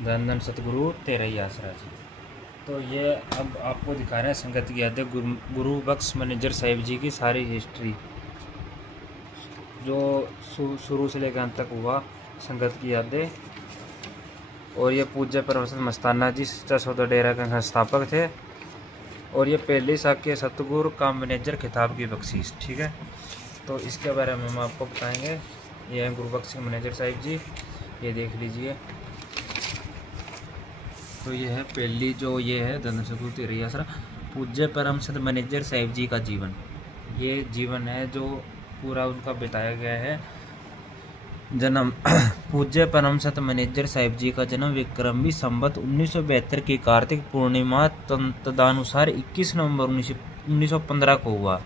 धन धन सतगुरु तेरा ही आसरा जी। तो ये अब आपको दिखा रहे हैं संगत की यादें गुरु बख्श मैनेजर साहिब जी की सारी हिस्ट्री जो शुरू से लेकर अंत तक हुआ, संगत की यादें। और ये पूज्य परमहंस मस्ताना जी सच्चा सौदा डेरा के संस्थापक थे और ये पहली शाख के सतगुरु का मैनेजर खिताब की बख्शीश। ठीक है, तो इसके बारे में हम आपको बताएंगे। ये हैं गुरु बख्श के मैनेजर साहिब जी, ये देख लीजिए। तो ये है पहली जो ये है धन सतगुरु तेरा ही आसरा पूज्य परमहंस मैनेजर साहिब जी का जीवन। ये जीवन है जो पूरा उनका बिताया गया है। जन्म पूज्य परमहंस मैनेजर साहिब जी का जन्म विक्रमी संवत 1972 की कार्तिक पूर्णिमा तदनुसार 21 नवंबर 1915 को हुआ।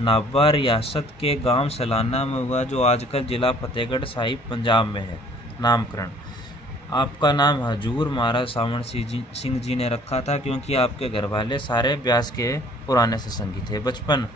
नाभा रियासत के गांव सलाना में हुआ, जो आजकल जिला फतेहगढ़ साहिब पंजाब में है। नामकरण आपका नाम हजूर महाराज सावण सिंह जी ने रखा था, क्योंकि आपके घर वाले सारे ब्यास के पुराने सत्संगी थे। बचपन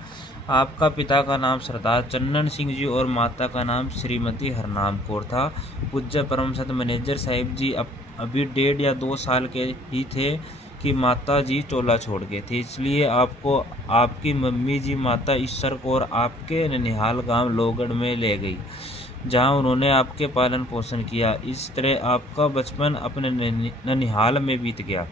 आपका पिता का नाम सरदार चन्नन सिंह जी और माता का नाम श्रीमती हरनाम कौर था। पूज्य परमहंस मैनेजर साहिब जी अभी 1.5 या 2 साल के ही थे कि माता जी चोला छोड़ गए थे, इसलिए आपको आपकी मम्मी जी माता ईश्वर कौर आपके ननिहाल गांव लोहगढ़ में ले गई, जहां उन्होंने आपके पालन पोषण किया। इस तरह आपका बचपन अपने ननिहाल में बीत गया।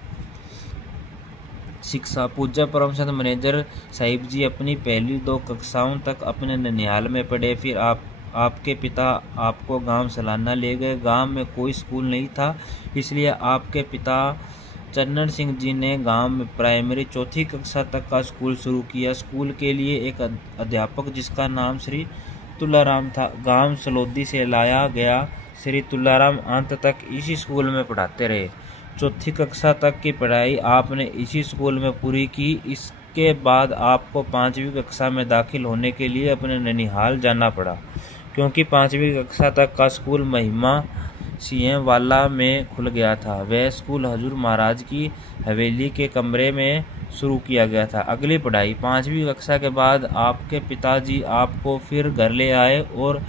शिक्षा पूज्य परमहंस मैनेजर साहिब जी अपनी पहली 2 कक्षाओं तक अपने ननिहाल में पढ़े। फिर आपके पिता आपको गांव सलाना ले गए। गांव में कोई स्कूल नहीं था, इसलिए आपके पिता चन्नन सिंह जी ने गांव में प्राइमरी 4th कक्षा तक का स्कूल शुरू किया। स्कूल के लिए एक अध्यापक जिसका नाम श्री तुलाराम था, गांव सलोदी से लाया गया। श्री तुलाराम अंत तक इसी स्कूल में पढ़ाते रहे। 4th कक्षा तक की पढ़ाई आपने इसी स्कूल में पूरी की। इसके बाद आपको 5वीं कक्षा में दाखिल होने के लिए अपने ननिहाल जाना पड़ा, क्योंकि 5वीं कक्षा तक का स्कूल महिमा सिंह वाला में खुल गया था। वह स्कूल हजूर महाराज की हवेली के कमरे में शुरू किया गया था। अगली पढ़ाई 5वीं कक्षा के बाद आपके पिताजी आपको फिर घर ले आए और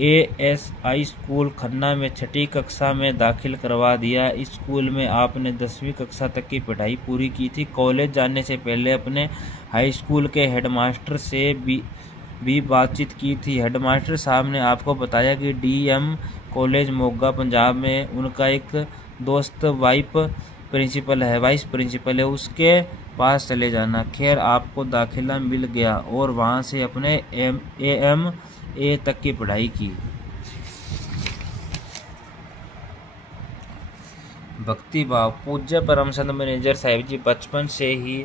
ASI स्कूल खन्ना में 6ठी कक्षा में दाखिल करवा दिया। इस स्कूल में आपने 10वीं कक्षा तक की पढ़ाई पूरी की थी। कॉलेज जाने से पहले अपने हाई स्कूल के हेडमास्टर से भी बातचीत की थी। हेडमास्टर साहब ने आपको बताया कि DM कॉलेज मोगा पंजाब में उनका एक दोस्त वाइस प्रिंसिपल है, उसके पास चले जाना। खैर आपको दाखिला मिल गया और वहाँ से अपने MA तक की पढ़ाई की। भक्ति भाव पूज्य परमहंस मैनेजर साहिब जी बचपन से ही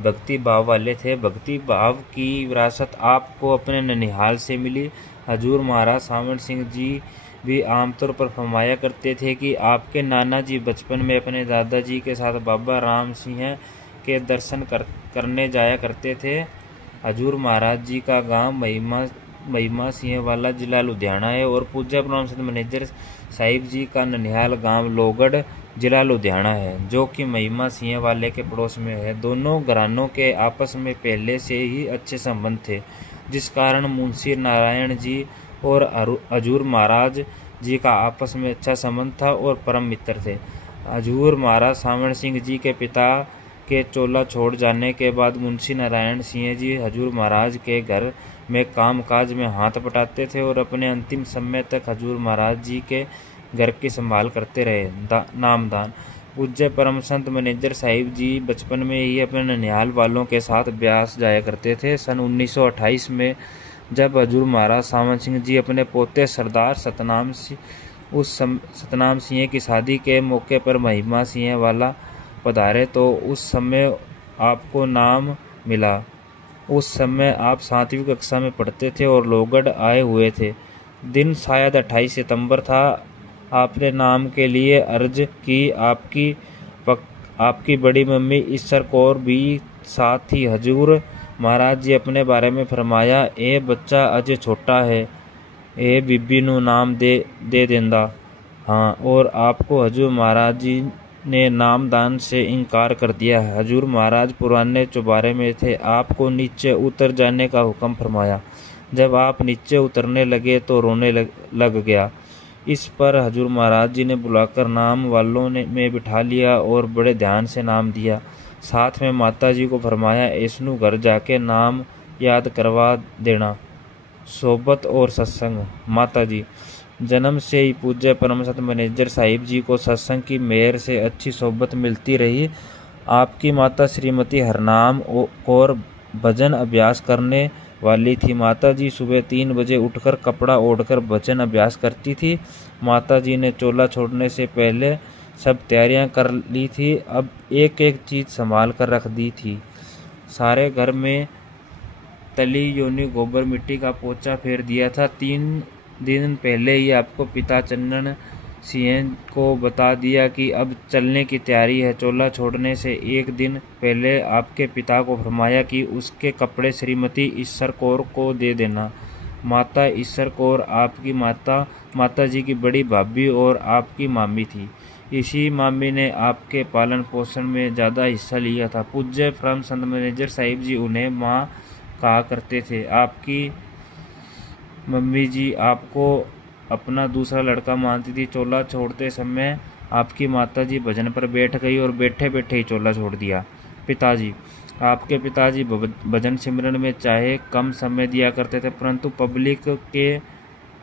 भक्ति भाव वाले थे। भक्ति भाव की विरासत आपको अपने ननिहाल से मिली। हजूर महाराज सावण सिंह जी भी आमतौर पर फरमाया करते थे कि आपके नाना जी बचपन में अपने दादाजी के साथ बाबा राम सिंह के दर्शन करने जाया करते थे। हजूर महाराज जी का गांव महिमा सिंह वाला जिला लुधियाना है और पूज्य परमहंस मैनेजर साहिब जी का ननिहाल गांव लोहगढ़ जिला लुधियाना है, जो कि महिमा सिंह वाले के पड़ोस में है। दोनों घरानों के आपस में पहले से ही अच्छे संबंध थे, जिस कारण मुंशी नारायण जी और हजूर महाराज जी का आपस में अच्छा संबंध था और परम मित्र थे। हजूर महाराज सावण सिंह जी के पिता के चोला छोड़ जाने के बाद मुंशी नारायण सिंह जी हजूर महाराज के घर में कामकाज में हाथ बटाते थे और अपने अंतिम समय तक हजूर महाराज जी के घर की संभाल करते रहे। नामदान पूज्य परमहंस मैनेजर साहिब जी बचपन में ही अपने ननिहाल वालों के साथ ब्यास जाया करते थे। सन 1928 में जब हजूर महाराज सावण सिंह जी अपने पोते सरदार सतनाम सिंह की शादी के मौके पर महिमा सिंह वाला पधारे, तो उस समय आपको नाम मिला। उस समय आप 7वीं कक्षा में पढ़ते थे और लोहगढ़ आए हुए थे। दिन शायद 28 सितंबर था। आपने नाम के लिए अर्ज की। आपकी बड़ी मम्मी ईश्वर कौर भी साथ थी। हजूर महाराज जी अपने बारे में फरमाया, ए बच्चा अजय छोटा है, ए बीबी नू नाम दे देंदा। हाँ, और आपको हजूर महाराज जी ने नामदान से इनकार कर दिया। हजूर महाराज पुराने चौबारे में थे। आपको नीचे उतर जाने का हुक्म फरमाया। जब आप नीचे उतरने लगे तो रोने लग गया। इस पर हजूर महाराज जी ने बुलाकर नाम वालों ने में बिठा लिया और बड़े ध्यान से नाम दिया। साथ में माता जी को फरमाया, ऐसनू घर जाके नाम याद करवा देना। सोबत और सत्संग। माता जी, जन्म से ही पूज्य परम संत मैनेजर साहिब जी को सत्संग की मेहर से अच्छी सोबत मिलती रही। आपकी माता श्रीमती हरनाम और भजन अभ्यास करने वाली थी। माता जी सुबह 3 बजे उठकर कपड़ा ओढ़कर भजन अभ्यास करती थी। माता जी ने चोला छोड़ने से पहले सब तैयारियां कर ली थी। अब एक एक चीज़ संभाल कर रख दी थी। सारे घर में तली योनि गोबर मिट्टी का पोछा फेर दिया था। 3 दिन पहले ही आपको पिता चंदन सिंह को बता दिया कि अब चलने की तैयारी है। चोला छोड़ने से 1 दिन पहले आपके पिता को फरमाया कि उसके कपड़े श्रीमती ईश्वर कौर को दे देना। माता ईश्वर कौर आपकी माता जी की बड़ी भाभी और आपकी मामी थी। इसी मामी ने आपके पालन पोषण में ज़्यादा हिस्सा लिया था। पूज्य परम संत मैनेजर साहिब जी उन्हें माँ कहा करते थे। आपकी मम्मी जी आपको अपना दूसरा लड़का मानती थी। चोला छोड़ते समय आपकी माताजी भजन पर बैठ गई और बैठे बैठे ही चोला छोड़ दिया। पिताजी, आपके पिताजी भजन सिमरन में चाहे कम समय दिया करते थे, परंतु पब्लिक के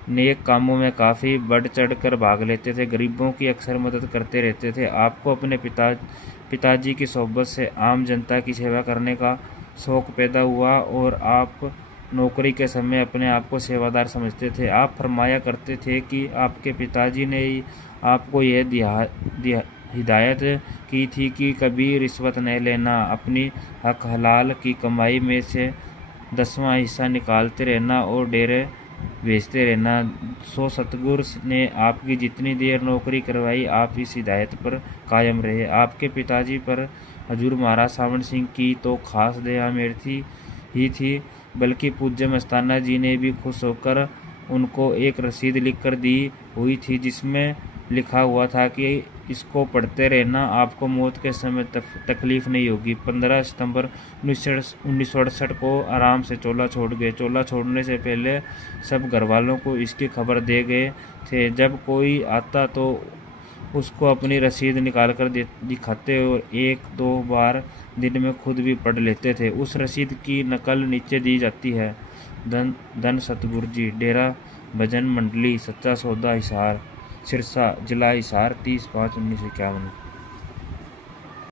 नेक कामों में काफ़ी बढ़ चढ़ कर भाग लेते थे। गरीबों की अक्सर मदद करते रहते थे। आपको अपने पिताजी की सोहबत से आम जनता की सेवा करने का शौक़ पैदा हुआ और आप नौकरी के समय अपने आप को सेवादार समझते थे। आप फरमाया करते थे कि आपके पिताजी ने आपको यह हिदायत की थी कि कभी रिश्वत नहीं लेना, अपनी हक हलाल की कमाई में से 10वां हिस्सा निकालते रहना और डेरे भेजते रहना। सो सतगुरु ने आपकी जितनी देर नौकरी करवाई, आप इस हिदायत पर कायम रहे। आपके पिताजी पर हजूर महाराज सावण सिंह की तो खास दया मेहर ही थी, बल्कि पूज्य मस्ताना जी ने भी खुश होकर उनको एक रसीद लिखकर दी हुई थी, जिसमें लिखा हुआ था कि इसको पढ़ते रहना, आपको मौत के समय तकलीफ नहीं होगी। 15 सितंबर 1968 को आराम से चोला छोड़ गए। चोला छोड़ने से पहले सब घर वालों को इसकी खबर दे गए थे। जब कोई आता तो उसको अपनी रसीद निकालकर दिखाते और 1-2 बार दिन में खुद भी पढ़ लेते थे। उस रसीद की नकल नीचे दी जाती है। धन सतगुरु जी, डेरा भजन मंडली, सच्चा सौदा, हिसार, सिरसा, जिला हिसार, 30/5/1951।